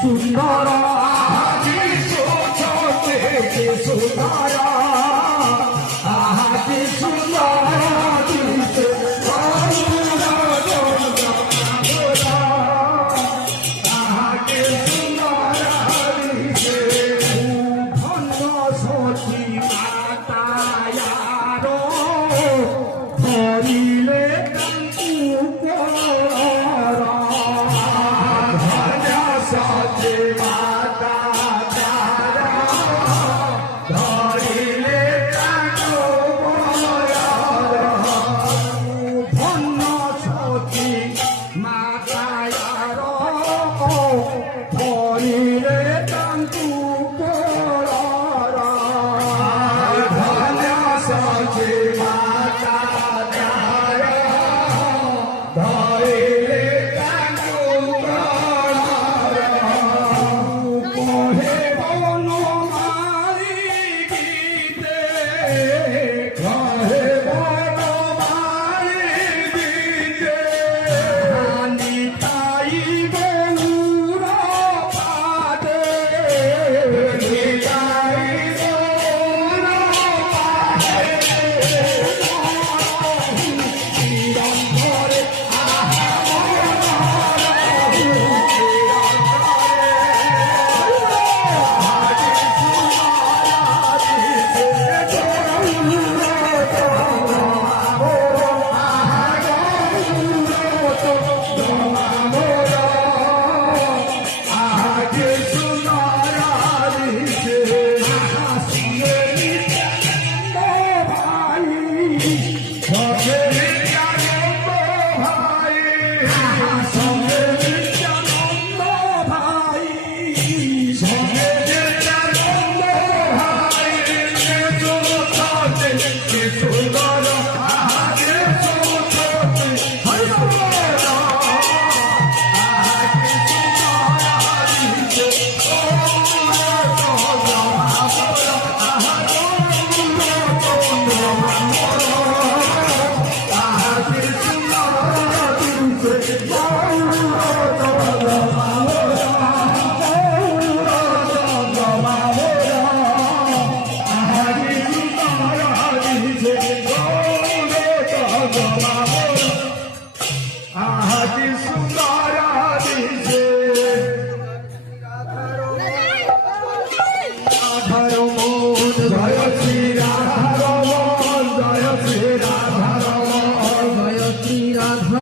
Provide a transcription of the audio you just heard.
সুন্দর আজি সচতে সুন্দর আজি সুন্দর দিছে তাহাকে সুন্দর দিছে ধন্য সচি মাতায়ার ধরিলে কাঙ্কু পর সচে মাতা তারা ধরিলে কাঙ্কু পর ধন্য সচি মাতায়ার ধরিলে কাঙ্কু পর ধন্য সচি মাতা তারা ধরে